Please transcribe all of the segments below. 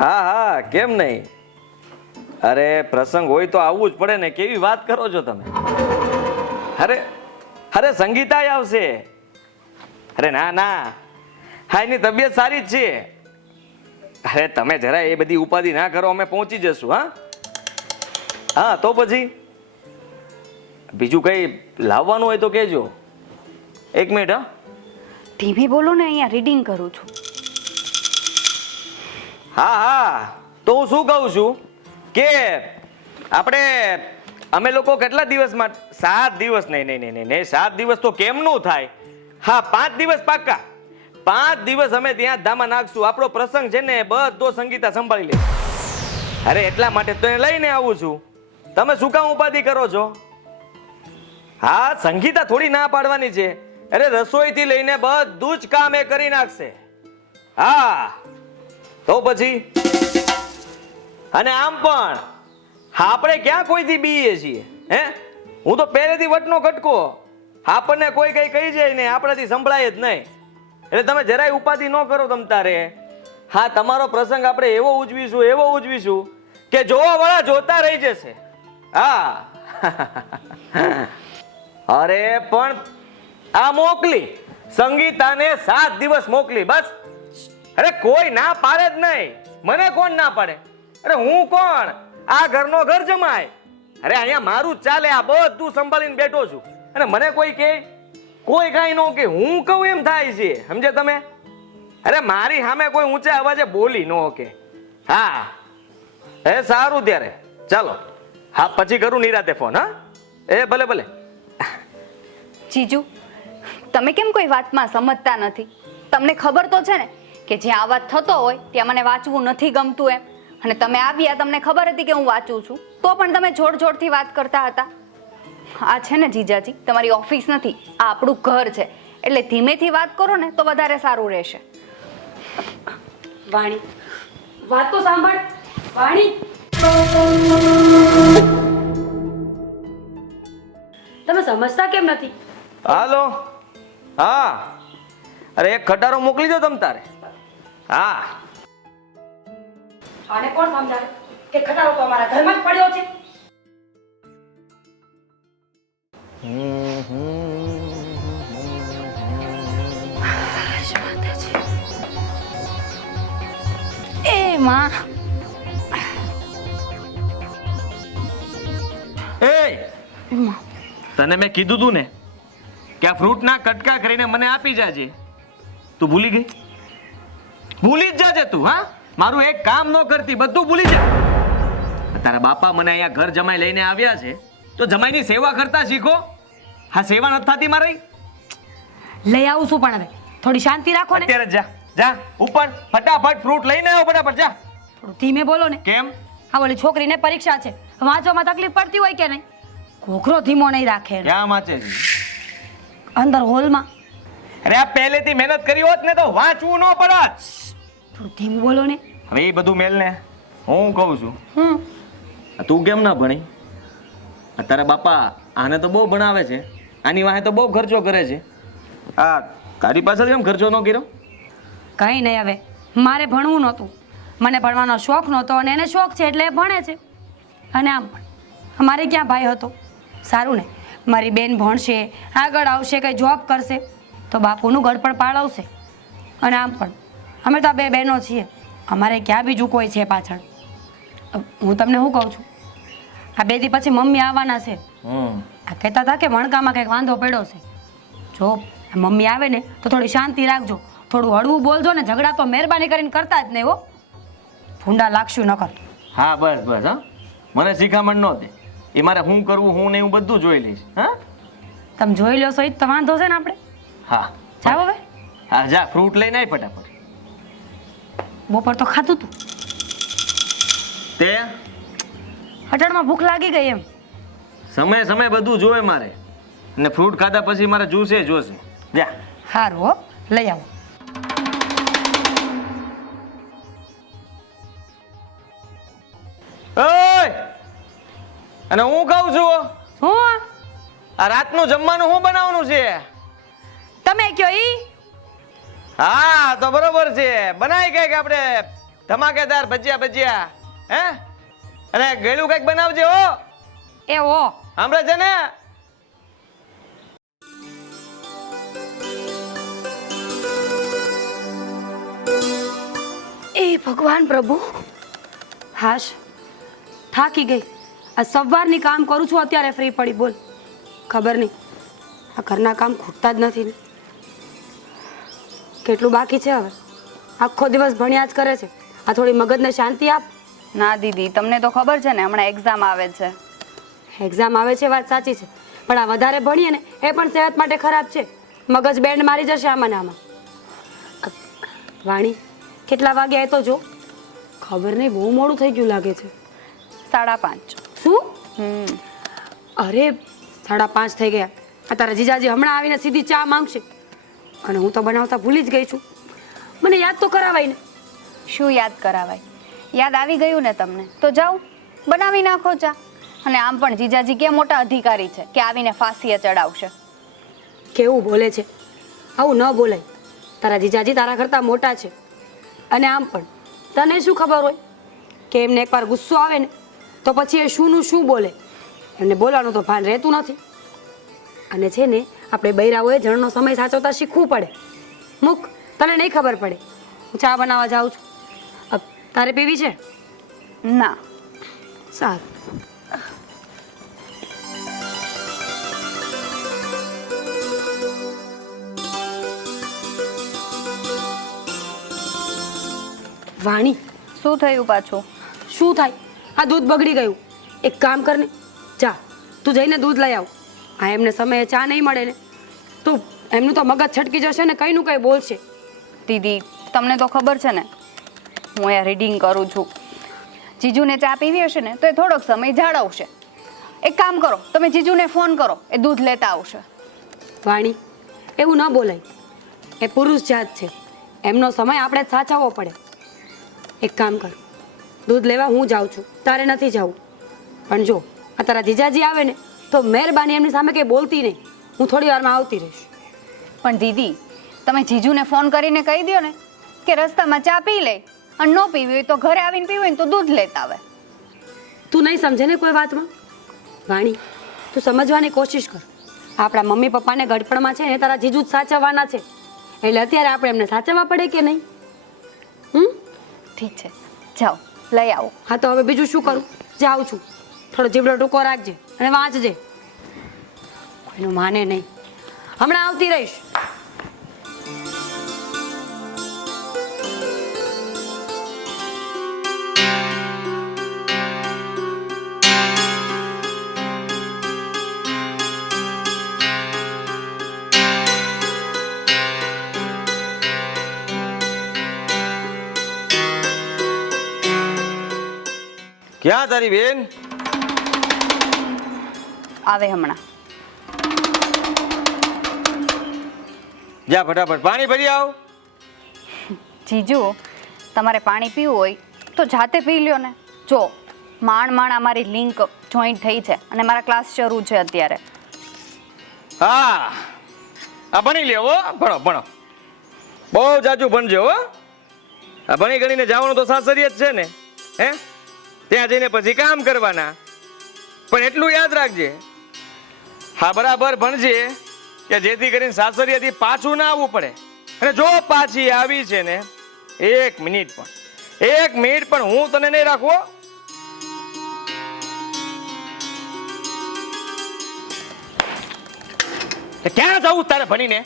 હા હા, કેમ નહીં? અરે પ્રસંગ હોય તો આવવું જ પડે ને. કેવી વાત કરો છો તમે? અરે અરે સંગીતા આવશે. અરે ના ના, હા એની તબિયત સારી જ છે. અરે તમે જરા એ બધી ઉપાધિ ના કરો, અમે પહોંચી જશું. હા હા, તો પછી બીજું કઈ લાવવાનું હોય તો કહેજો. એક મિનિટ. હા ધીમે બોલો ને, અહીંયા રીડિંગ કરું છું. હા હા, તો હું શું કહું છું કે આપણે અમે લોકો કેટલા દિવસમાં? 7 દિવસ. નહીં 7 દિવસ તો કેમનું થાય? હા 5 દિવસ પાક્કા. 5 દિવસ અમે ત્યાં ધામા નાખશું. આપણો પ્રસંગ છે ને બધો સંગીતા સંભાળી લે. અરે એટલા માટે તો એને લઈને આવું છું. તમે શું કામ ઉપાધિ કરો છો? હા, સંગીતા થોડી ના પાડવાની છે. અરે રસોઈ થી લઈને બધું જ કામ એ કરી નાખશે. હા તો પછી. અને આમ પણ આપણે ક્યાં કોઈથી બીએ છીએ? હે, હું તો પહેલેથી વટનો કટકો. આપણને કોઈ કઈ કહી જાય ને આપણાથી સંભળાય જ નહીં. એટલે તમે જરાય ઉપાધિ ન કરો તમ તારે. હા, તમારો પ્રસંગ આપણે એવો ઉજવીશું કે જોવા વાળા જોતા રહી જશે. હા અરે પણ આ મોકલી સંગીતાને 7 દિવસ મોકલી બસ. અરે કોઈ ના પાડે જ નહીં. મને કોણ ના પાડે? અરે હું કોણ? આ ઘરનો ઘર જમાય. અરે અહીંયા મારું જ ચાલે. આ બધું સંભાળીને બેઠો છું અને મને કોઈ કે કોઈ કાંઈ ન કે. હું કહું એમ થાય છે, સમજે તમે? અરે મારી સામે કોઈ ઊંચા અવાજે બોલી ન કે. હા એ સારું ત્યારે ચાલો. હા પછી કરું નિરાતે ફોન. હા એ ભલે ભલે. જીજુ, તમે કેમ કોઈ વાતમાં સમજતા નથી? તમને ખબર તો છે ને કે જ્યાં અવાજ થતો હોય ત્યાં મને વાંચવું નથી ગમતું એમ. અને તમે આવ્યા, તમને ખબર હતી કે હું વાંચું છું, તો પણ તમે જોરથી વાત કરતા હતા. આ છે ને જીજાજી, તમારી ઓફિસ નથી, આ આપણું ઘર છે. એટલે ધીમેથી વાત કરો ને તો વધારે સારું રહેશે. વાણી, વાત તો સાંભળ. વાણી, તમે સમજતા કેમ નથી? હાલો. હા અરે એક ખટારો મોકલી દો તમ તારે. હા આને કોણ સમજાવે કે ખટારો તો અમારા ઘરમાં જ પડ્યો છે? એ માં, તને મેં કીધું તું ને કે આ ફ્રૂટના કટકા કરીને મને આપી જાજે. તું ભૂલી ગઈ? ભૂલી જ જાજે તું. હા, મારું એક કામ ન કરતી, બધું ભૂલી જા. તારા બાપા મને અહીંયા ઘર જમાઈ લઈને આવ્યા છે તો જમાઈની સેવા કરતા શીખો. હા, સેવા નથી થતી મારી. લઈ આવું છું પણ હવે થોડી શાંતિ રાખો ને. અત્યારે જા જા ઉપર, ફટાફટ ફ્રૂટ લઈને આવો. ફટાફટ જા. થોડું ધીમે બોલો ને. કેમ? હા, ઓલી છોકરીને પરીક્ષા છે, વાંચવામાં તકલીફ પડતી હોય કે નહીં? ઘોઘરો ધીમો નહીં રાખે. ક્યાં વાંચે છે? અંદર હોલમાં. અરે આ પહેલેથી મહેનત કરી હોત ને તો વાંચવું ન પડત. થોડું ધીમું બોલો ને. હવે એ બધું મેલ ને. હું કહું છું, તું કેમ ના ભણી? તારા બાપા આને તો બહુ ભણાવે છે, આની વાહે તો બહુ ખર્ચો કરે છે. આ તારી પાછળ કેમ ખર્ચો ન કર્યો? કંઈ નહીં, હવે મારે ભણવું નહોતું, મને ભણવાનો શોખ નહોતો અને એને શોખ છે એટલે એ ભણે છે. અને આમ પણ અમારે ક્યાં ભાઈ હતો? સારું ને, મારી બેન ભણશે, આગળ આવશે, કંઈ જોબ કરશે તો બાપુનું ગળપણ પાળવશે. અને આમ પણ અમે તો આ 2 બહેનો છીએ, અમારે ક્યાં બીજું કોઈ છે પાછળ. હું તમને શું કહું છું, આ 2 દી પછી મમ્મી આવવાના છે. આ કહેતા હતા કે વણકામાં કંઈક વાંધો પડ્યો છે. જો મમ્મી આવે ને તો થોડી શાંતિ રાખજો, થોડું હળવું બોલજો ને. ઝઘડા તો મહેરબાની કરીને કરતા જ નહીં હો, ભૂંડા લાગશું ન કર. હા બસ બસ. હા, મને શિખામણ ન દે. એ મારે શું કરવું હું નહીં હું બધું જોઈ લઈશ. હા, તમે જોઈ લો છો, એ જ તો વાંધો છે ને આપણે. હા જાઓ હવે. હા જા, ફ્રૂટ લઈને આય ફટાફટ. બપોર તો ખાધું તું, તે અટાણમાં ભૂખ લાગી ગઈ એમ. સમય બધું જોવે મારે. અને ફ્રૂટ ખાધા પછી મારે જ્યુસે જોશે. જા. સારું હો, લઈ આવો. ઓય! અને હું કહું છું, હું આ રાતનું જમવાનું શું બનાવવાનું છે? તમે કયો ઈ. હા તો બરોબર છે, બનાવી કઈક આપણે ધમાકેદાર ભજીયા ભજીયા હે અને ગળ્યું કઈક બનાવજે હો એ ઓ સાંભળે છે ને એ ભગવાન પ્રભુ હાશ થાકી ગઈ આ સવારની કામ કરું છું અત્યારે ફ્રી પડી બોલ ખબર નહીં આ ઘરના કામ ખૂટતા જ નથી ને કેટલું બાકી છે હવે આખો દિવસ ભણ્યા જ કરે છે આ થોડી મગજને શાંતિ આપ ના દીદી તમને તો ખબર છે ને હમણાં એક્ઝામ આવે છે. એક્ઝામ આવે છે વાત સાચી છે પણ આ વધારે ભણીએ ને એ પણ સેહત માટે ખરાબ છે મગજ બેન્ડ મારી જશે આમાં ને આમાં વાણી કેટલા વાગ્યા એ તો જો ખબર નહીં બહુ મોડું થઈ ગયું લાગે છે 5:30. શું અરે 5:30 થઈ ગયા આ તારા જીજાજી હમણાં આવીને સીધી ચા માંગશે અને હું તો બનાવતા ભૂલી જ ગઈ છું મને યાદ તો કરાવાય ને શું યાદ કરાવાય? યાદ આવી ગયું ને તમને તો જાઓ બનાવી નાખો ચા. અને આમ પણ જીજાજી કે મોટા અધિકારી છે કે આવીને ફાંસીએ ચડાવશે. કેવું બોલે છે આવું ન બોલાય તારા જીજાજી તારા કરતાં મોટા છે અને આમ પણ તને શું ખબર હોય કે એમને એકવાર ગુસ્સો આવે ને તો પછી એ શુંનું શું બોલે એમને બોલવાનું તો ભાન રહેતું નથી અને છે ને આપણે બૈરાઓએ જણનો સમય સાચવતા શીખવું પડે મૂક તને નહીં ખબર પડે હું ચા બનાવવા જાઉં છું તારે પીવી છે ના સારું વાણી શું થયું પાછું? શું થાય આ દૂધ બગડી ગયું એક કામ કર ને જા તું જઈને દૂધ લઈ આવ આ એમને સમયે ચા નહીં મળે ને તો એમનું તો મગજ છટકી જશે ને કંઈનું કંઈ બોલશે દીદી તમને તો ખબર છે ને હું અહીંયા રીડિંગ કરું છું. જીજુને ચા પીવી હશે ને તો એ થોડોક સમય જાળવશે. એક કામ કરો તમે જીજુને ફોન કરો એ દૂધ લેતા આવશે. વાણી એવું ન બોલાય એ પુરુષ જાત છે એમનો સમય આપણે જ સાચવવો પડે એક કામ કર દૂધ લેવા હું જાઉં છું તારે નથી જવું પણ જો આ તારા જીજાજી આવે ને તો મહેરબાની એમની સામે કંઈ બોલતી નહીં હું થોડી વારમાં આવતી રહીશ. પણ દીદી તમે જીજુને ફોન કરીને કહી દો ને કે રસ્તામાં ચા પી લે અને ન પીવી હોય તો ઘરે આવીને પીવું હોય ને તો દૂધ લેતા આવે. તું નહીં સમજે ને કોઈ વાતમાં વાણી તું સમજવાની કોશિશ કર આપણા મમ્મી પપ્પાને ગડપણમાં છે ને તારા જીજુ જ સાચવવાના છે એટલે અત્યારે આપણે એમને સાચવવા પડે કે નહીં ઠીક છે જાઓ લઈ આવો. હા તો હવે બીજું શું કરું જાઉં છું થોડો જીબડો ટૂંકો રાખજે અને વાંચજે કોઈનું માને નહીં હમણાં આવતી રહીશ. ક્યાં તારી બેન? આવે હમણાં. જા ફટાફટ પાણી ભરી આવ. જીજુ તમારે પાણી પીવું હોય તો જાતે પી લ્યો ને. જો માંડ અમારી લિંક જોઈન્ટ થઈ છે અને મારા ક્લાસ શરૂ છે અત્યારે. હા આ ભણી લે હો ભણો ભણો બહુ જાજુ ભણજો હો. આ ભણી ગણીને જવાનું તો સાસરીએ જ છે ને હે ત્યાં જઈને પછી કામ કરવાના પણ એટલું યાદ રાખજે હા બરાબર ભણજે કે જેથી કરીને સાસરીએથી પાછું ના આવવું પડે અને જો પાછી આવી છે ને એક મિનિટ પણ હું તને નહીં રાખવો. ક્યાં જવું તારે ભણીને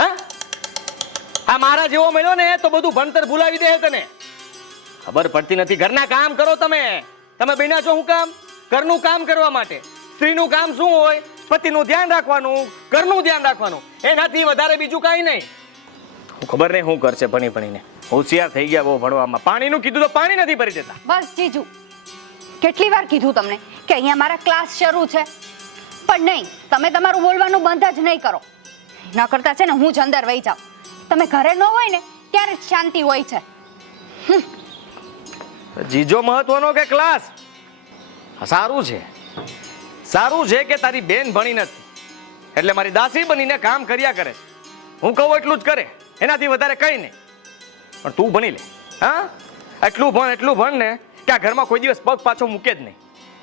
હા આ મારા જેવો મળ્યો ને તો બધું ભણતર ભૂલાવી દે તને. ખબર પડતી નથી. ઘરના કામ કરો તમે બેના છો હું કામ ઘરનું કામ કરવા માટે. સ્ત્રીનું કામ શું હોય? પતિનું ધ્યાન રાખવાનું ઘરનું ધ્યાન રાખવાનું એનાથી વધારે બીજું કાંઈ નહીં. ખબર નહીં શું કરશે ભણી ભણીને હોશિયાર થઈ ગયા બહુ ભણવામાં. પાણીનું કીધું તો પાણી નથી ભરી દેતા. બસ જીજુ કેટલી વાર કીધું તમને કે અહીંયા મારા ક્લાસ શરૂ છે પણ નહીં તમે તમારું બોલવાનું બંધ જ નહીં કરો. ન કરતા છે ને હું જ અંદર વહી જાઉં. તમે ઘરે ન હોય ને ત્યારે જ શાંતિ હોય છે. જીજો મહત્વનો કે ક્લાસ? સારું છે કે તારી બેન ભણી નથી એટલે મારી દાસી બનીને કામ કર્યા કરે છે. હું કહું એટલું જ કરે એનાથી વધારે કઈ નહીં. પણ તું ભણી લે હા એટલું ભણ ને કે આ ઘરમાં કોઈ દિવસ પગ પાછો મૂકે જ નહીં.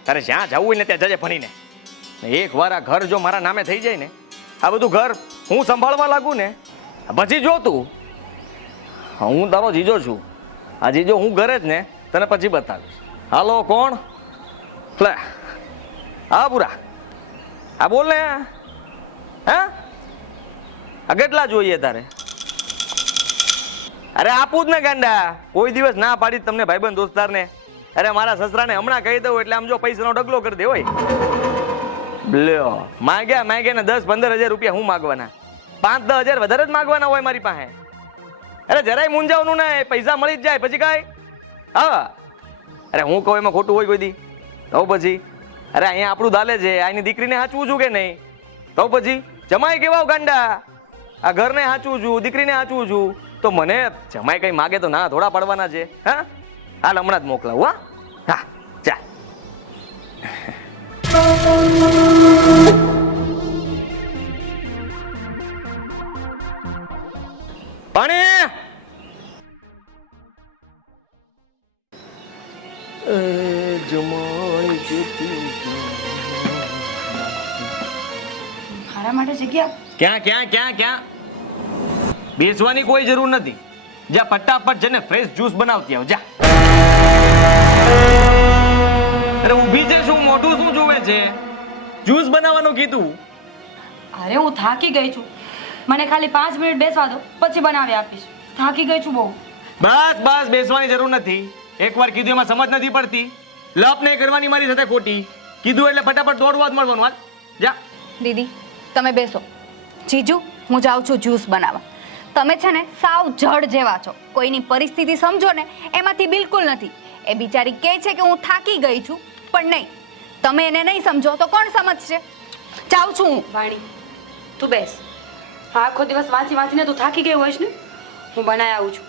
તારે જ્યાં જવું હોય ને ત્યાં જજે ભણીને. એક વાર આ ઘર જો મારા નામે થઈ જાય ને, આ બધું ઘર હું સંભાળવા લાગુ ને, પછી જો તું, હું તારો જીજો છું. આ જીજો હું ઘરે જ ને તને પછી બતાવીશ. હાલો કોણ? લે હા પૂરા, આ બોલ ને. હા આ કેટલા જોઈએ તારે? અરે આપું જ ને ગાંડા, કોઈ દિવસ ના પાડી તમને ભાઈબંધ દોસ્તાર ને. અરે મારા સસરાને હમણાં કહી દઉં એટલે આમ જો પૈસાનો ડગલો કરી દે હોય. લ્યો માગ્યા ને 10-15 હજાર રૂપિયા હું માગવાના? 5-10 હજાર વધારે જ માગવાના હોય મારી પાસે. અરે જરાય મૂંઝાવનું ને, પૈસા મળી જ જાય પછી કાંઈ. હા અરે હું કહું એમાં ખોટું હોય કોઈ દી? તો પછી અરે અહીંયા આપણું દાલે છે, આની દીકરીને સાચવું છું કે નહીં? તો પછી જમાઈ કેવા ગાંડા, આ ઘરને સાચવું છું, દીકરીને સાચવું છું, તો મને જમાઈ કઈ માગે તો ના થોડા પડવાના છે. હા હાલ હમણાં જ મોકલાવું. હા હા ચાલ. પાણી મારા માટે જગ્યા ક્યાં ક્યાં ક્યાં ક્યાં બેસવાની કોઈ જરૂર નથી. જા ફટાફટ છે ને ફ્રેશ જ્યુસ બનાવતી આવ જા. અરે ઊભી છે શું, મોઢું શું જોવે છે? જ્યુસ બનાવવાનું કીધું. અરે હું થાકી ગઈ છું, મને ખાલી 5 મિનિટ બેસવા દો, પછી બનાવી આપીશ. થાકી ગઈ છું બહુ. બસ બસ બેસવાની જરૂર નથી. એકવાર કીધું એમાં સમજ નથી પડતી. લપ નહીં કરવાની મારી સાથે ખોટી. કીધું એટલે ફટાફટ દોડવા જ મળવાનું. હાલ જા. દીદી તમે બેસો. જીજુ હું જાઉં છું જ્યુસ બનાવવા. તમે છે ને સાવ જડ જેવા છો, કોઈની પરિસ્થિતિ સમજો ને એમાંથી બિલકુલ નથી. એ બિચારી કહે છે કે હું થાકી ગઈ છું, પણ નહીં, તમે એને નહીં સમજો તો કોણ સમજશે? જાઉં છું હું. વાણી તું બેસ. આખો દિવસ વાંચી વાંચીને તું થાકી ગઈ હોઈશ ને. હું બનાવી આવું છું,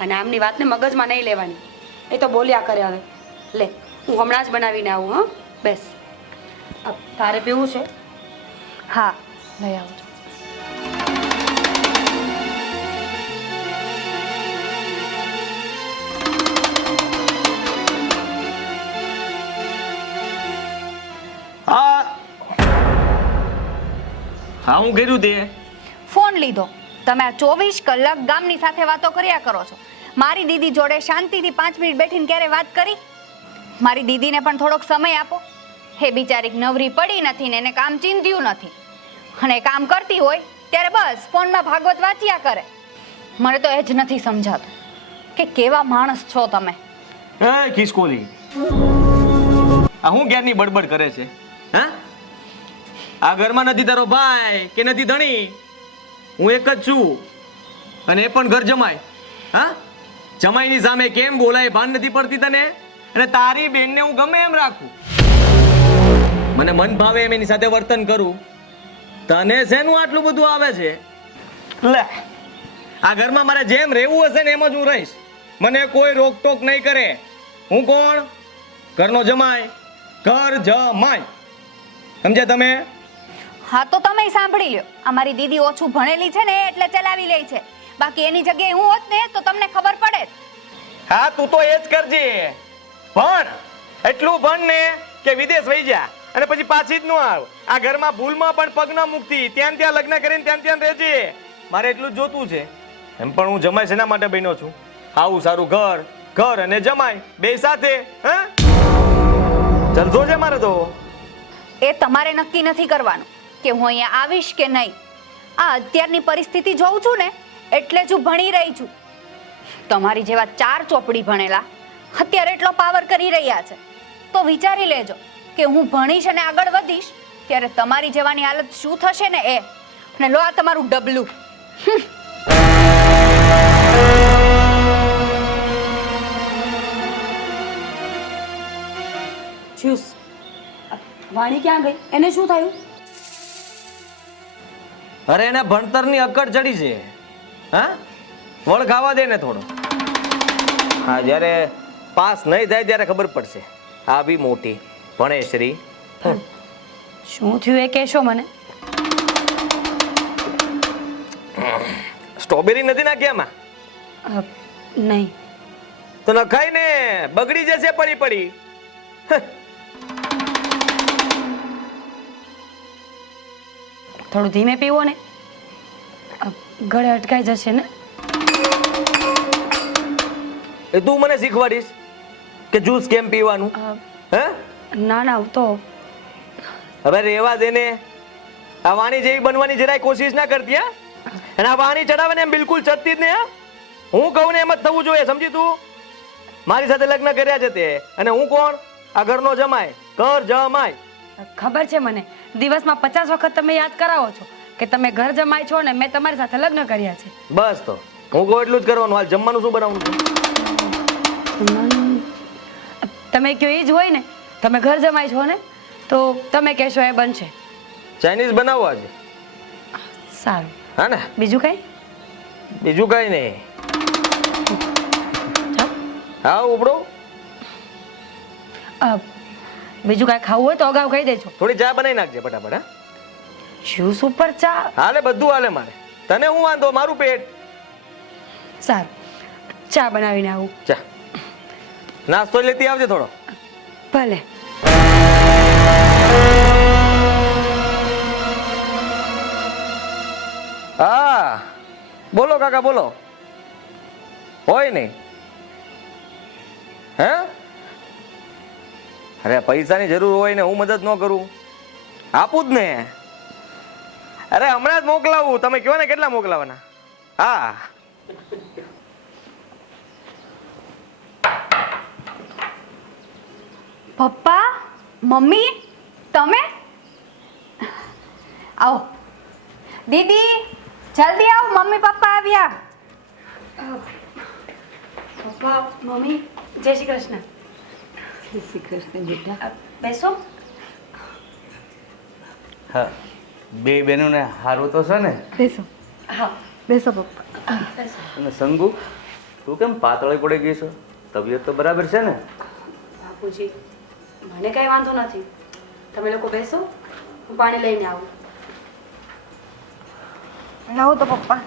અને આમની વાતને મગજમાં નહીં લેવાની. એ તો બોલ્યા કરે. હવે લે હું હમણાં જ બનાવીને આવું. હા બેસ. તારે પીવું છે? હા લઈ આવું છું. હા હું કીધું તે ફોન લીધો. તમે આ 24 કલાક ગામની સાથે વાતો કર્યા કરો છો. મારી દીદી જોડે શાંતિથી 5 મિનિટ બેઠીને ક્યારે વાત કરી? મારી દીદીને પણ થોડોક સમય આપો. હે બિચારી નવરી પડી નથી ને એને કામ ચિંત્યું નથી, અને કામ કરતી હોય ત્યારે બસ ફોનમાં ભાગવત વાંચ્યા કરે. મને તો એ જ નથી સમજાતું કે કેવા માણસ છો તમે. એ ખિસકોલી, આ હું ક્યારની બડબડ કરે છે? હા આ ઘરમાં નથી તારો ભાઈ કે નથી ધણી, હું એક જ છું, અને એ પણ ઘર જમાય. હા જમાઈની સામે કેમ બોલાય ભાન નથી પડતી તને? અને તારી બેનને હું ગમે એમ રાખું, મને મન ભાવે એમ એની સાથે વર્તન કરું. તને શેનું આટલું બધું આવે છે? લે આ ઘરમાં મારે જેમ રહેવું હશે ને એમ જ હું રહીશ. મને કોઈ રોકટોક નહીં કરે. હું કોણ? ઘરનો જમાય. ઘર જમાય, સમજ્યા તમે? હા તો તમે સાંભળી લ્યો. અમારી દીદી ઓછું ભણેલી છે ને એટલે ચલાવી લે છે, બાકી એની જગ્યાએ હું હોત ને તો તમને ખબર પડે. હા તું તો એ જ કરજે. ભણ, એટલું ભણ ને કે વિદેશ વહી જા, અને પછી પાછી જ ન આવ. આ ઘરમાં ભૂલમાં પણ પગ ન મૂકતી. ત્યાં ત્યાં લગ્ન કરીને ત્યાં રહેજે. મારે એટલું જ જોતું છે. એમ પણ હું જમાઈ શેના માટે બન્યો છું? આવું સારું ઘર, ઘર અને જમાઈ બે સાથે. હા જલસો છે મારે તો. એ તમારે નક્કી નથી કરવાનું કે હું અહીંયા આવીશ કે નહીં. આ અત્યારની પરિસ્થિતિ જોઉં છું ને એટલે જ હું ભણી રહી છું. તમારી જેવા 4 ચોપડી ભણેલા અત્યારે એટલો પાવર કરી રહ્યા છે, તો વિચારી લેજો કે હું ભણીશ અને આગળ વધીશ ત્યારે તમારી જેવાની હાલત શું થશે ને એ. અને લો આ તમારું ડબલું. જ્યુસ. વાણી ક્યાં ગઈ? એને શું થયું? અરે એને ભણતરની અક્કડ ચડી છે. હા વળ ખાવા દે ને થોડો. હા જ્યારે પાસ નહીં થાય ત્યારે ખબર પડશે. આ બી મોટી ભણેશ્રી. શું થયું એ કહેશો મને? સ્ટ્રોબેરી નથી નાખી આમાં? નહીં. તો નખાઈને બગડી જશે પડી પડી. થોડું ધીમે પીવો ને, ગળે અટકાઈ જશે ને. એ તું મને શીખવાડીશ કે જ્યુસ કેમ પીવાનું? હે ના ના હું તો હવે રેવા દે ને. આ વાણી જેવી બનવાની જરાય કોશિશ ના કરતી હા. અને આ વાણી ચડાવે ને એમ બિલકુલ ચડતી જ નહીં હા. હું કહું ને એમ જ થવું જોઈએ, સમજી તું? મારી સાથે લગ્ન કર્યા છે તે, અને હું કોણ? આ ઘરનો જમાય, ઘર જમાય. ખબર છે મને, દિવસમાં 50 વખત તમે યાદ કરાવો છો કે તમે ઘર જમાય છો ને મેં તમારી સાથે લગ્ન કર્યા છે. બસ તો હું કહું એટલું જ કરવાનું. હાલ જમવાનું શું બનાવવાનું છે? તમે કયો એ જ હોય ને, તમે ઘર જમાય છો ને તો તમે કહેશો એ બનશે. ચાઇનીઝ બનાવવા છે. સારું. હા ને? બીજું કઈ? બીજું કઈ નહીં. હા ઉપડો. બીજું કાંઈ ખાવું હોય તો અગાઉ કહી દેજો. થોડી ચા બનાવી નાખજે ફટાફટ. હા જ્યુસ ઉપર ચા? હાલે, બધું હાલે મારે. તને હું વાંધો? મારું પેટ. સારું, ચા બનાવીને આવું. ચા નાસ્તો લેતી આવજે થોડો. ભલે. હા બોલો કાકા બોલો. હોય નહીં? હે? અરે પૈસાની જરૂર હોય ને હું મદદ ન કરું? આપું જ ને. અરે હમણાં જ મોકલાવું. તમે કહો ને કેટલા મોકલાવાના. હા પપ્પા, મમ્મી, તમે આવો. દીદી જલ્દી આવો, મમ્મી પપ્પા આવ્યા. પપ્પા, મમ્મી, જય શ્રી કૃષ્ણ. જય શ્રી કૃષ્ણ બેટા. બેસો. હા, બે બહેનોને સારું તો છે ને? બેસો. હા બેસો પપ્પા. બેસો. અને સંગુ, તું કેમ પાતળી પડી ગઈ છો? તબિયત તો બરાબર છે ને? બાપુજી, મને કાંઈ વાંધો નથી. તમે લોકો બેસો, હું પાણી લઈને આવું. લાવો તો પપ્પા,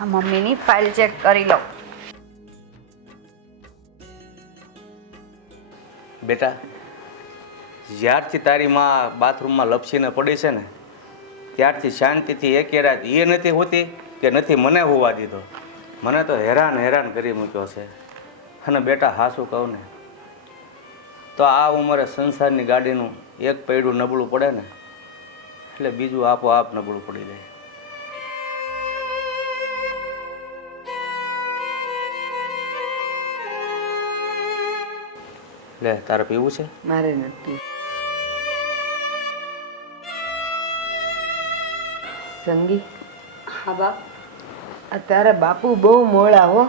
આ મમ્મીની ફાઇલ ચેક કરી લો. બેટા, જ્યારથી તારી માં બાથરૂમમાં લપસીને પડી છે ને ત્યારથી શાંતિથી એક રાત એ નથી હોતી કે નથી મને હોવા દીધો. મને તો હેરાન કરી મૂક્યો છે. અને બેટા હાસું કહું ને તો આ ઉંમરે સંસારની ગાડીનું એક પૈડું નબળું પડે ને એટલે બીજું આપોઆપ નબળું પડી જાય. લે, તારે પીવું છે? મારે નથી. સંગી, હા બાપ. આ તારા બાપુ બહુ મોળા હો.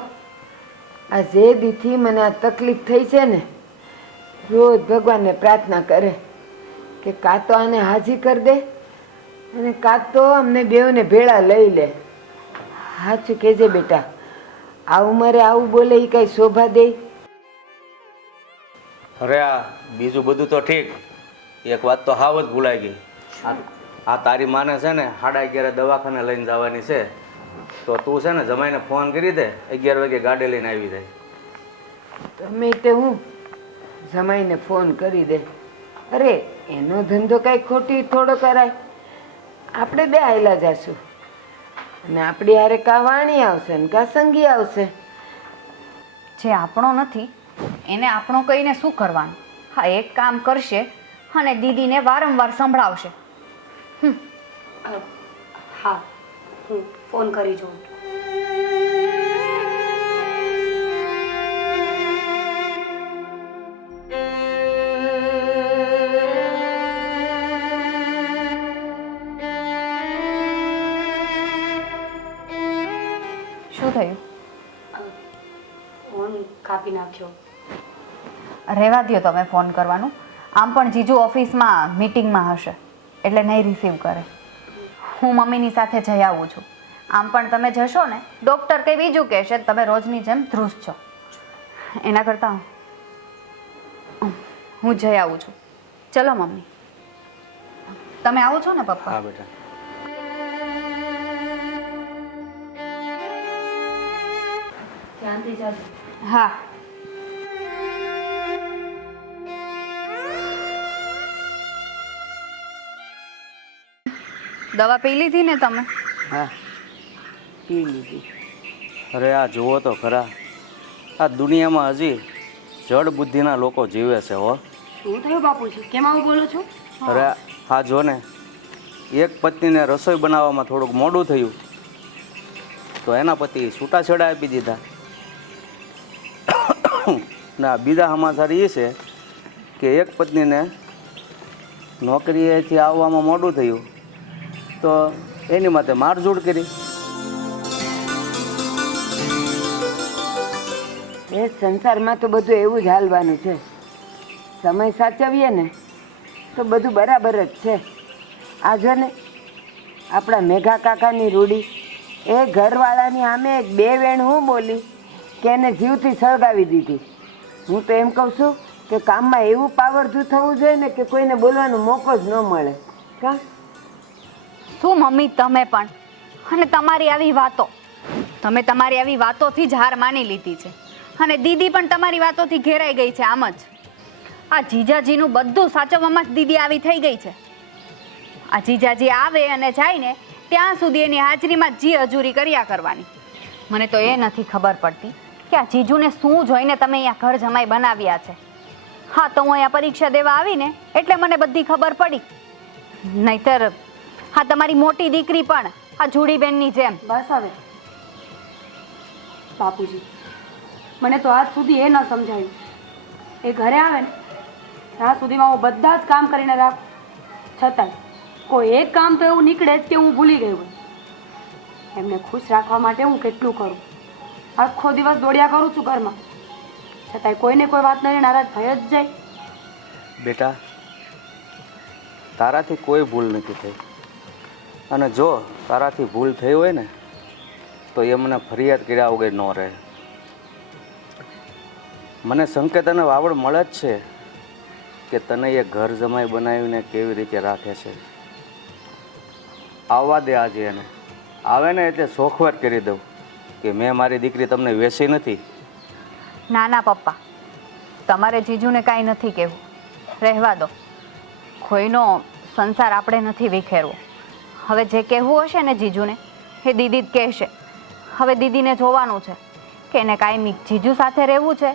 આ જે દીથી મને આ તકલીફ થઈ છે ને, રોજ ભગવાનને પ્રાર્થના કરે કે કાં તો આને હાજી કરી દે અને કાં તો અમને બેવને ભેળા લઈ લે. સાચું કહેજે બેટા, આ ઉંમરે આવું બોલે એ કઈ શોભા દે? અરે આ બીજું બધું તો ઠીક, એક વાત તો હાવ જ ભૂલાઈ ગઈ. આ તારી માને છે ને 11:30 દવાખાને લઈને જવાની છે, તો તું છે ને જમાઈને ફોન કરી દે, 11 વાગે ગાડી લઈને આવી જાય. તમે તે હું જમાઈને ફોન કરી દે. અરે એનો ધંધો કઈ ખોટી થોડો કરાય. આપણે બે આયલા જશું અને આપણી હારે કા વાણી આવશે ને કા સંગી આવશે. જે આપણો નથી એને આપણો કહીને શું કરવાનું? હા, એક કામ કરશે અને દીદીને વારંવાર સંભળાવશે. હા, હું ફોન કરી જોઉં. શું થયું? ફોન કાપી નાખ્યો. રહેવા દ્યો તમે ફોન કરવાનું. આમ પણ જીજુ ઓફિસમાં મીટિંગમાં હશે એટલે નહીં રિસીવ કરે. હું મમ્મીની સાથે જઈ આવું છું. આમ પણ તમે જશો ને ડૉક્ટર કંઈ બીજું કહેશે, તમે રોજની જેમ ધ્રુસ છો. એના કરતાં હું જઈ આવું છું. ચલો મમ્મી, તમે આવો છો ને પપ્પા? હા બેટા. શાંતિ ચાલુ. હા દવા પી લીધી ને તમે? હા પી લીધી. અરે આ જુઓ તો ખરા, આ દુનિયામાં હજી જડ બુદ્ધિના લોકો જીવે છે હો. શું થયું બાપુજી, કેમ આવું બોલો છો? અરે આ જો ને, એક પત્નીને રસોઈ બનાવવામાં થોડુંક મોડું થયું તો એના પતિ છૂટાછેડા આપી દીધા. ના બીજા સમાચાર એ છે કે એક પત્નીને નોકરીએથી આવવામાં મોડું થયું તો એની માટે મારઝૂડ કરી. એ સંસારમાં તો બધું એવું જ હાલવાનું છે. સમય સાચવીએ ને તો બધું બરાબર જ છે. આ જો ને આપણા મેઘા કાકાની રૂડી, એ ઘરવાળાની સામે બે વેણ હું બોલી કે એને જીવથી સળગાવી દીધી. હું તો એમ કહું છું કે કામમાં એવું પાવરધું થવું જોઈએ ને કે કોઈને બોલવાનો મોકો જ ન મળે. કા શું મમ્મી તમે પણ, અને તમારી આવી વાતો, તમે તમારી આવી વાતોથી જ હાર માની લીધી છે, અને દીદી પણ તમારી વાતોથી ઘેરાઈ ગઈ છે. આમ જ આ જીજાજીનું બધું સાચવવામાં જ દીદી આવી થઈ ગઈ છે. આ જીજાજી આવે અને જાય ને ત્યાં સુધી એની હાજરીમાં જી હજૂરી કર્યા કરવાની. મને તો એ નથી ખબર પડતી કે આ જીજુને શું જોઈને તમે અહીંયા ઘર જમાઈ બનાવ્યા છે. હા તો હું અહીંયા પરીક્ષા દેવા આવીને એટલે મને બધી ખબર પડી, નહીતર હા તમારી મોટી દીકરી પણ આ જુડીબેનની જેમ. બસ હવે બાપુજી, મને તો આજ સુધી એ ન સમજાયું. એ ઘરે આવે ને ત્યાં સુધીમાં હું બધા જ કામ કરીને રાખું, છતાંય કોઈ એક કામ તો એવું નીકળે જ કે હું ભૂલી ગઈ હોય. એમને ખુશ રાખવા માટે હું કેટલું કરું, આખો દિવસ દોડ્યા કરું છું ઘરમાં, છતાંય કોઈને કોઈ વાત નહીં નારાજ થઈ જ જાય. બેટા, તારાથી કોઈ ભૂલ નથી થઈ, અને જો તારાથી ભૂલ થઈ હોય ને તો એ મને ફરિયાદ કર્યા વગર ન રહે. મને સંકેત અને વાવડ મળે જ છે કે તને એ ઘર જમાઈ બનાવીને કેવી રીતે રાખે છે. આવવા દે આજે એને, આવે ને એટલે સોખવટ કરી દઉં કે મેં મારી દીકરી તમને વેચી નથી. ના ના પપ્પા, તમારે જીજુને કાંઈ નથી કહેવું, રહેવા દો. કોઈનો સંસાર આપણે નથી વિખેરવો. હવે જે કહેવું હશે ને જીજુને એ દીદી જ કહેશે. હવે દીદીને જોવાનું છે કે એને કાયમી જીજુ સાથે રહેવું છે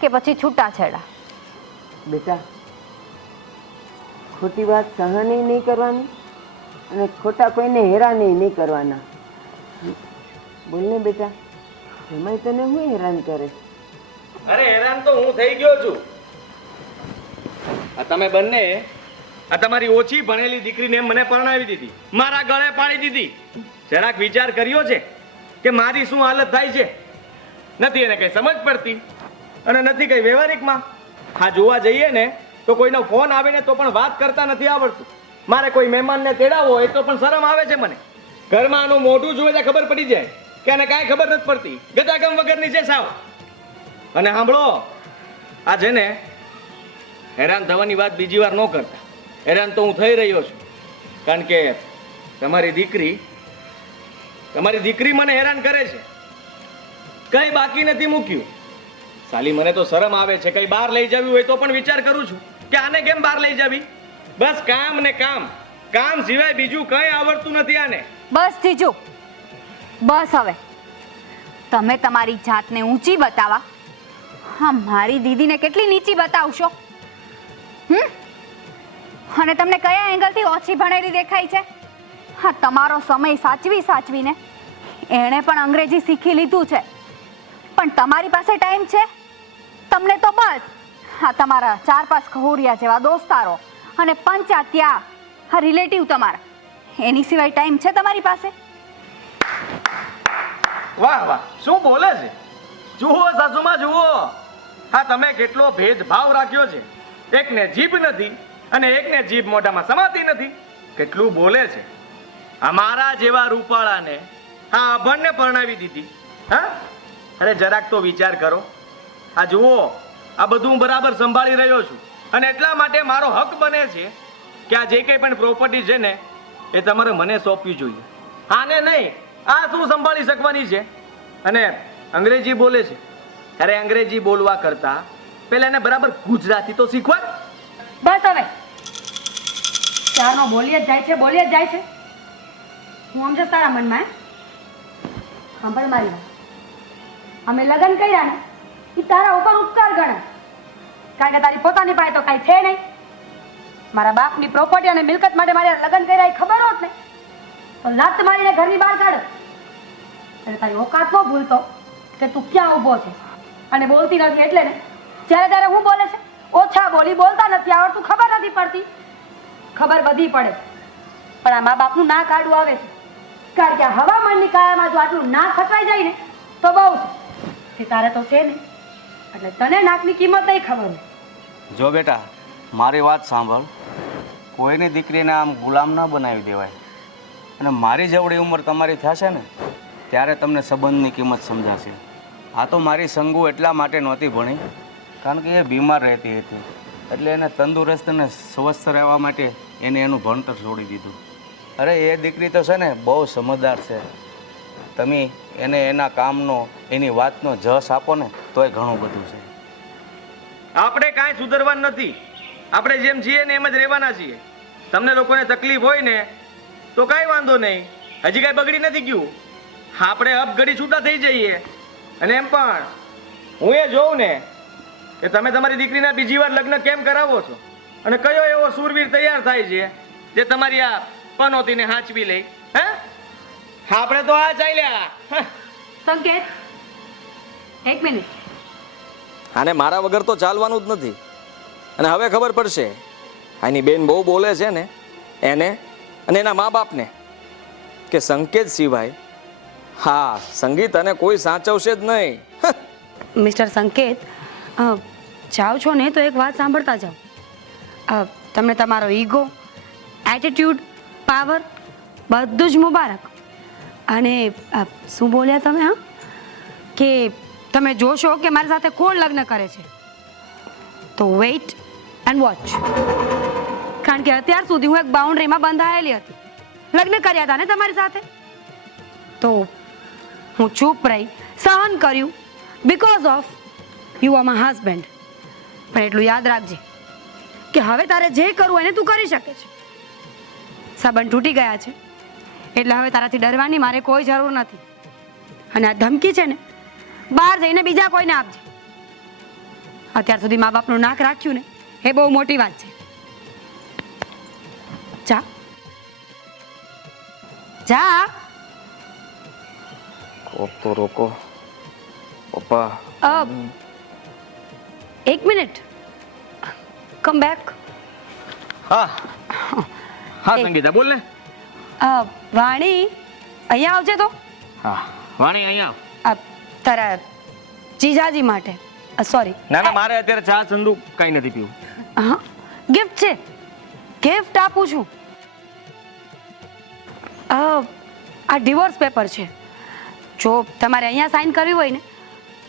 કે પછી છૂટાછેડા. બેટા, ખોટી વાત સહન નહીં કરવાની અને ખોટા કોઈને હેરાન નહીં કરવાના. બોલ ને બેટા, એમાં તને હું હેરાન કરે? અરે હેરાન તો હું થઈ ગયો છું. આ તમે બંને આ તમારી ઓછી ભણેલી દીકરીને મને પરણાવી દીધી, મારા ગળે પાડી દીધી. જરાક વિચાર કર્યો છે કે મારી શું હાલત થાય છે? નથી એને કઈ સમજ પડતી અને નથી કઈ વ્યવહારિકમાં. હા જોવા જઈએ ને તો કોઈનો ફોન આવે ને તો પણ વાત કરતા નથી આવડતું. મારે કોઈ મહેમાનને તેડાવવો હોય તો પણ શરમ આવે છે મને. ઘરમાં આનું મોઢું જોવે તો ખબર પડી જાય કે આને કાંઈ ખબર નથી પડતી, ગદાગમ વગરની છે સાવ. અને સાંભળો, આ છે ને હેરાન થવાની વાત બીજી વાર ન કરતા. હેરાન તો હું થઈ રહ્યો છું, કારણ કે તમારી દીકરી મને હેરાન કરે છે. કઈ બાકી નથી મૂક્યું. સાલી મને તો શરમ આવે છે. કઈ બહાર લઈ જવી હોય તો પણ વિચાર કરું છું કે આને કેમ બહાર લઈ જવી. બસ કામ ને કામ, કામ સિવાય બીજું કઈ આવડતું નથી આને. બસ જીજુ, બસ હવે તમે તમારી જાતને ઊંચી બતાવવા, હા મારી દીદીને કેટલી નીચી બતાવશો? અને તમને કયા એંગલથી ઓછી ભણેલી દેખાય છે? હા તમારો સમય સાચવીને એણે પણ અંગ્રેજી શીખી લીધું છે, પણ તમારી પાસે ટાઈમ છે? તમને તો બસ હા તમારા 4-5 ખહુરિયા જેવા દોસ્તારો અને પંચાત્યા હા રિલેટિવ તમારા, એની સિવાય ટાઈમ છે તમારી પાસે? વાહ વાહ, શું બોલે છે! જુઓ સાસુમાં, જુઓ હા તમે કેટલો ભેદભાવ રાખ્યો છે. એકને જીભ નથી અને એકને જીભ મોઢામાં સમાતી નથી. કેટલું બોલે છે! અમારા જેવા રૂપાળાને હા અભણને પરણાવી દીધી. હા અરે જરાક તો વિચાર કરો. આ જુઓ, આ બધું હું બરાબર સંભાળી રહ્યો છું અને એટલા માટે મારો હક બને છે કે આ જે કંઈ પણ પ્રોપર્ટી છે ને એ તમારે મને સોંપવી જોઈએ. આને નહીં, આ શું સંભાળી શકવાની છે? અને અંગ્રેજી બોલે છે. અરે અંગ્રેજી બોલવા કરતા પહેલા એને બરાબર ગુજરાતી તો શીખવાડ. બસ હવે ચારનો બોલી જ જાય છે, બોલી જ જાય છે. હું સમજ તારા મનમાં સાંભળ મારી વાત. અમે લગ્ન કર્યા ને એ તારા ઉપર ઉપકાર ગણે, કારણ કે તારી પોતાની પાસે તો કાંઈ છે નહીં. મારા બાપની પ્રોપર્ટી અને મિલકત માટે મારે લગ્ન કર્યા એ ખબર હોત ને તો લાત મારીને ઘરની બહાર કાઢ. એટલે તારી ઓકાત ન ભૂલતો કે તું ક્યાં ઊભો છે અને બોલતી નથી એટલે ને જ્યારે ત્યારે હું બોલે છે ઓછા બોલી, બોલતા નથી આવડતું, ખબર નથી પડતી. ખબર બધી પડે પણ આ મા બાપનું ના કાઢવું આવે છે, કારણ કે આ હવામાનની કાયામાં જો આટલું ના ખસાઈ જાય ને તો બહુ છે. તારે તો છે ને એટલે તને નાકની કિંમત નહીં ખબર ને. જો બેટા, મારી વાત સાંભળ. કોઈની દીકરીને આમ ગુલામ ના બનાવી દેવાય. અને મારી જેવડી ઉંમર તમારી થશે ને ત્યારે તમને સંબંધની કિંમત સમજાશે. આ તો મારી સંગુ એટલા માટે નહોતી ભણી કારણ કે એ બીમાર રહેતી હતી, એટલે એને તંદુરસ્ત અને સ્વસ્થ રહેવા માટે એને એનું ભણતર છોડી દીધું. અરે એ દીકરી તો છે ને બહુ સમજદાર છે. તમે એને એના કામનો, એની વાતનો જસ આપો ને તોય ઘણું બધું છે. આપણે કાંઈ સુધરવાનું નથી. આપણે જેમ છીએ ને એમ જ રહેવાના છીએ. તમને લોકોને તકલીફ હોય ને તો કાંઈ વાંધો નહીં, હજી કાંઈ બગડી નથી ગયું. આપણે અપઘડી છૂટા થઈ જઈએ. અને એમ પણ હું એ જોઉં ને કે તમે તમારી દીકરીના બીજી વાર લગ્ન કેમ કરાવો છો અને કયો એવો શૂરવીર તૈયાર થાય છે જે તમારી આ પનોતીને હાંચવી લે. હે આપણે તો આ ચાલ્યા. સંકેત, એક મિનિટ. આને મારા વગર તો ચાલવાનું જ નથી. અને હવે ખબર પડશે આની બેન બહુ બોલે છે ને એને અને એના મા બાપને કે સંકેત સિવાય હા સંગીત અને કોઈ સાચવશે જ નહીં. મિસ્ટર સંકેત, જાઓ છો ને તો એક વાત સાંભળતા જાઓ. તમને તમારો ઈગો, એટીટ્યુડ, પાવર બધું જ મુબારક. અને શું બોલ્યા તમે? હા, કે તમે જોશો કે મારી સાથે કોણ લગ્ન કરે છે તો વેઇટ એન્ડ વોચ. કારણ કે અત્યાર સુધી હું એક બાઉન્ડ્રીમાં બંધાયેલી હતી. લગ્ન કર્યા હતા ને તમારી સાથે તો હું ચૂપ રહી, સહન કર્યું because of you are my husband. પણ એટલું યાદ રાખજે કે હવે તારે જે કરવું એને તું કરી શકે છે. સંબંધ તૂટી ગયા છે એટલે હવે તારાથી ડરવાની મારે કોઈ જરૂર નથી. અને આ ધમકી છે ને બહાર જઈને બીજા કોઈને આપજે. અત્યાર સુધી મા બાપનું નાક રાખ્યું ને એ બહુ મોટી વાત છે. જા જા. તો રોકો પપ્પા. એક મિનિટ, કમ બેક. હા હા સંગીતા બોલ ને. વાણી અહીંયા આવજે તો. હા વાણી અહીંયા આવ. તારા જીજાજી માટે સોરી. ના ના મારે અત્યારે ચા ચંદુ કઈ નથી પીવું. હા ગિફ્ટ છે, ગિફ્ટ આપું છું. આ ડિવોર્સ પેપર છે. જો તમારે અહીંયા સાઇન કરવી હોય ને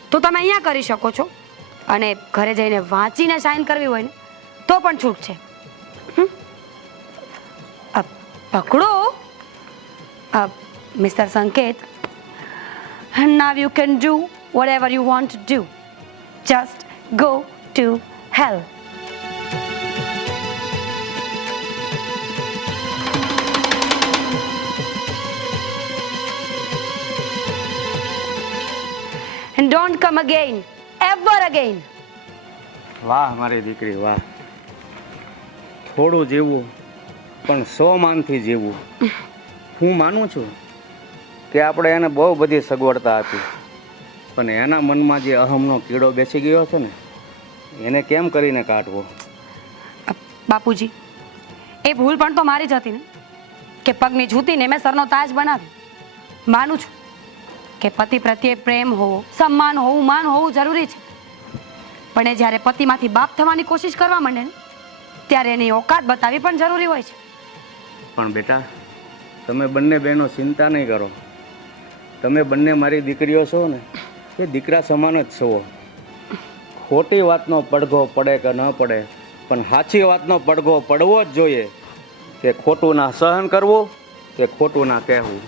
તો તમે અહીંયા કરી શકો છો, અને ઘરે જઈને વાંચીને સાઇન કરવી હોય ને તો પણ છૂટ છે. પકડો મિસ્ટર સંકેત. Now you can do whatever you want to do. Just go to hell. And don't come again, ever again. વાહ મારી દીકરી વાહ. થોડું જીવવું પણ 100 માનથી જીવવું. હું માનું છું કે આપણે એને બહુ બધી સગવડતા આપી, પણ એના મનમાં જે અહમનો કીડો બેસી ગયો છે ને એને કેમ કરીને કાઢવો? બાપુજી, એ ભૂલ પણ તો મારી જ હતી ને કે પગની જૂતીને મેં સરનો તાજ બનાવ્યો. માનું છું કે પતિ પ્રત્યે પ્રેમ હોવો, સન્માન હોવું, માન હોવું જરૂરી છે, પણ એ જ્યારે પતિમાંથી બાપ થવાની કોશિશ કરવા માંડે ને ત્યારે એની ઓકાત બતાવવી પણ જરૂરી હોય છે. પણ બેટા, તમે બંને બહેનો ચિંતા નહીં કરો. તમે બંને મારી દીકરીઓ છો ને એ દીકરા સમાન જ છો. ખોટી વાતનો પડઘો પડે કે ન પડે, પણ સાચી વાતનો પડઘો પડવો જ જોઈએ. કે ખોટું ના સહન કરવું, કે ખોટું ના કહેવું.